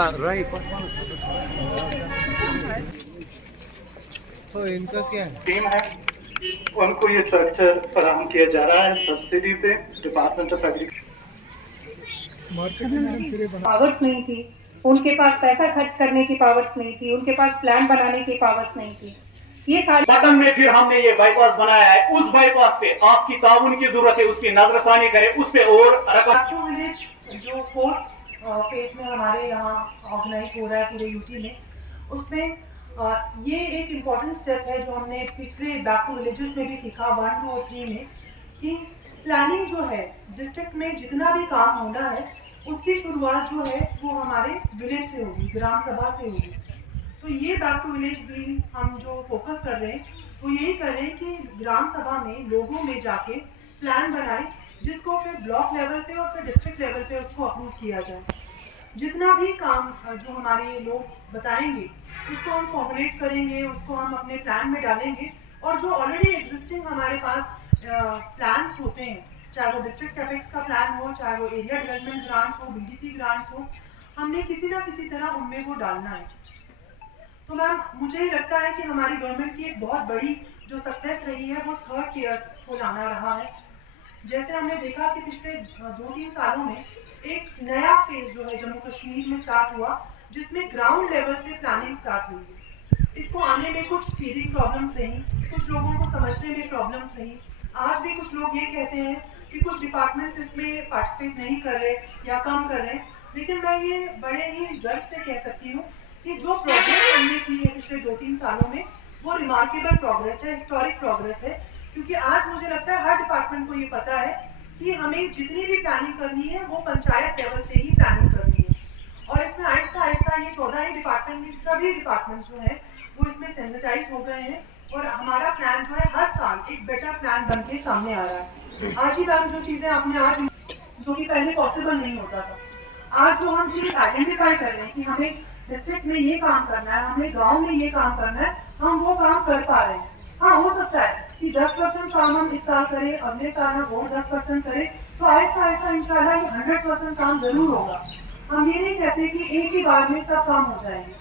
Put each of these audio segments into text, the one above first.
वाला रही तो इनका क्या है? टीम है, उनको ये स्ट्रक्चर फराहम किया जा रहा है सब्सिडी पे। डिपार्टमेंट ऑफ एग्रीकल्चर पावर्स नहीं थी, उनके पास पैसा खर्च करने की पावर्स नहीं थी, उनके पास प्लान बनाने की पावर्स नहीं थी। ये सारी बटन में फिर हमने ये बाईपास बनाया है। उस बाईपास पे आपकी ताउन की जरूरत है, उसकी नजरसानी करें, उस पे और रकम विलेज जो 4th फेज में हमारे यहाँ ऑर्गेनाइज हो रहा है पूरे यूटी में, उसमें ये एक इम्पॉर्टेंट स्टेप है जो हमने पिछले बैक टू विलेजेस में भी सीखा 1, 2 और 3 में, कि प्लानिंग जो है डिस्ट्रिक्ट में जितना भी काम होना है उसकी शुरुआत जो है वो हमारे विलेज से होगी, ग्राम सभा से होगी। तो ये बैक टू विलेज भी हम जो फोकस कर रहे हैं वो यही कर रहे हैं कि ग्राम सभा में लोगों में जाके प्लान बनाए, जिसको फिर ब्लॉक लेवल पे और फिर डिस्ट्रिक्ट लेवल पे उसको अप्रूव किया जाए। जितना भी काम जो हमारे लोग बताएंगे उसको हम फॉर्मुलेट करेंगे, उसको हम अपने प्लान में डालेंगे, और जो ऑलरेडी एग्जिस्टिंग हमारे पास प्लान्स होते हैं, चाहे वो डिस्ट्रिक्ट कैपेक्स का प्लान हो, चाहे वो एरिया डेवलपमेंट ग्रांट्स हो, बीडीसी ग्रांट्स हो, हमने किसी ना किसी तरह उनमें वो डालना है। तो मैम मुझे ही लगता है कि हमारी गवर्नमेंट की एक बहुत बड़ी जो सक्सेस रही है वो 3rd टियर को लाना रहा है। जैसे हमने देखा कि पिछले 2-3 सालों में एक नया फेज जो है जम्मू कश्मीर में स्टार्ट हुआ, जिसमें ग्राउंड लेवल से प्लानिंग स्टार्ट हुई। इसको आने में कुछ टीजिंग प्रॉब्लम्स रही, कुछ लोगों को समझने में प्रॉब्लम्स रही। आज भी कुछ लोग ये कहते हैं कि कुछ डिपार्टमेंट्स इसमें पार्टिसिपेट नहीं कर रहे या कम कर रहे हैं, लेकिन मैं ये बड़े ही गर्व से कह सकती हूँ कि जो प्रोग्रेस हमने की है पिछले 2-3 सालों में वो रिमार्केबल प्रोग्रेस है, हिस्टोरिक प्रोग्रेस है। क्योंकि आज मुझे लगता है हर डिपार्टमेंट को ये पता है कि हमें जितनी भी प्लानिंग करनी है वो पंचायत लेवल से ही प्लानिंग करनी है, और इसमें आहिस्ता आहिस्ता ये 14 ही डिपार्टमेंट में सभी डिपार्टमेंट्स जो हैं वो इसमें सेंसिटाइज हो गए हैं, और हमारा प्लान जो है हर साल एक बेटर प्लान बन के सामने आ रहा है। आज ही मैम जो चीज़ें आपने आज जो कि पहले पॉसिबल नहीं होता था, आज जो हम चीज़ आइडेंटिफाई कर रहे हैं कि हमें डिस्ट्रिक्ट में ये काम करना है, हमें गांव में ये काम करना है, हम वो काम कर पा रहे हैं। हाँ, हो सकता है कि 10% काम हम इस साल करें, अगले साल हम वो 10% करें, तो आहिस्ता आहिस्ता इंशाल्लाह ये 100% काम जरूर होगा। हम ये नहीं कहते कि एक ही बार में सब काम हो जाएंगे,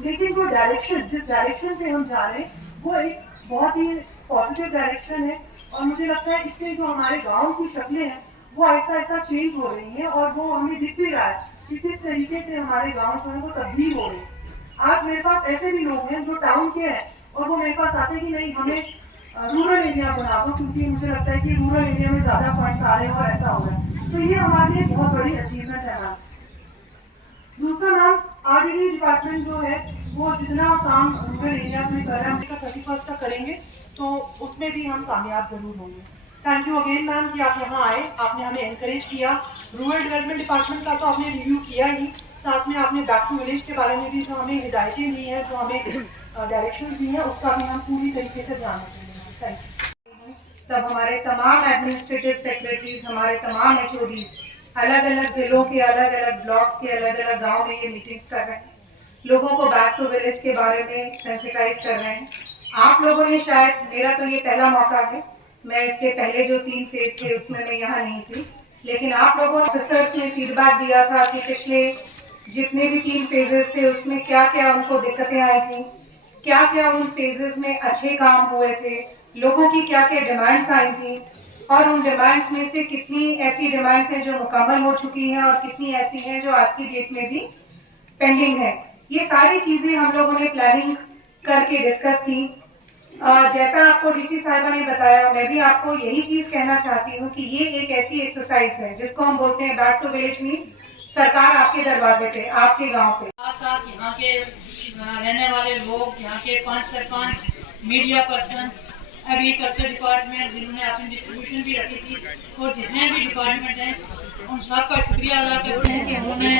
लेकिन जो डायरेक्शन, जिस डायरेक्शन पे हम जा रहे हैं वो एक बहुत ही पॉजिटिव डायरेक्शन है, और मुझे लगता है इससे जो हमारे गाँव की शक्लें हैं वो आहिस्ता आहिस्ता चेंज हो रही हैं, और वो हमें दिख भी रहा है कि किस तरीके से हमारे गांव जो है वो तब्दील हो रहे हैं। आज मेरे पास ऐसे भी लोग हैं जो टाउन के हैं और वो मेरे पास आते कि नहीं हमें रूरल एरिया बना दो, क्योंकि मुझे लगता है कि रूरल एरिया में ज़्यादा फंड्स आ रहे हैं और ऐसा हो रहा है। तो ये हमारे लिए बहुत बड़ी अचीवमेंट है मैम। दूसरा मैम, आरडीडी डिपार्टमेंट जो है वो जितना काम रूरल एरिया में कर रहा है उसका 31 तक करेंगे, तो उसमें भी हम कामयाब जरूर होंगे। थैंक यू अगेन मैम कि आप यहाँ आए, आपने हमें एनकरेज किया। रूरल डेवलपमेंट डिपार्टमेंट का तो आपने रिव्यू किया ही, साथ में आपने बैक टू विलेज के बारे में भी जो हमें हिदायतें दी हैं, जो हमें डायरेक्शन दी हैं, उसका भी हम पूरी तरीके से ध्यान रखेंगे। Thank you. तब हमारे तमाम एडमिनिस्ट्रेटिव सेक्रेटरीज, हमारे तमाम HODs अलग अलग ज़िलों के, अलग अलग ब्लॉक्स के, अलग अलग गाँव में ये मीटिंग्स कर रहे हैं, लोगों को बैक टू विलेज के बारे में सेंसिटाइज कर रहे हैं। आप लोगों ने शायद, मेरा तो ये पहला मौका है, मैं इसके पहले जो 3 फेज थे उसमें मैं यहाँ नहीं थी, लेकिन आप लोगों ने ऑफिसर्स ने फीडबैक दिया था कि पिछले जितने भी 3 फेजेस थे उसमें क्या क्या उनको दिक्कतें आई थी, क्या क्या उन फेजेस में अच्छे काम हुए थे, लोगों की क्या क्या डिमांड्स आई थी, और उन डिमांड्स में से कितनी ऐसी डिमांड्स हैं जो मुकम्मल हो चुकी हैं और कितनी ऐसी हैं जो आज की डेट में भी पेंडिंग है। ये सारी चीज़ें हम लोगों ने प्लानिंग करके डिस्कस की। जैसा आपको डीसी साहिबा ने बताया, मैं भी आपको यही चीज़ कहना चाहती हूँ कि ये एक ऐसी एक्सरसाइज है जिसको हम बोलते हैं बैक टू विलेज मीन्स सरकार आपके दरवाजे पे, आपके गांव पे। साथ साथ यहाँ के रहने वाले लोग, यहाँ के 5 sarpanch, media person, agriculture department जिन्होंने अपनी डिस्ट्रीब्यूशन भी रखी थी, और जितने भी डिपार्टमेंट हैं उन सबका शुक्रिया अदा करते हैं कि उन्होंने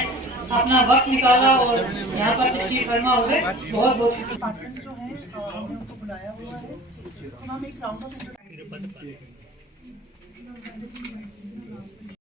अपना वक्त निकाला और यहाँ पर तशरीफ फरमा हुए। बहुत बहुत डिपार्टमेंट जो है हमने उनको बुलाया हुआ है, तो हम एक राउंड ऑफ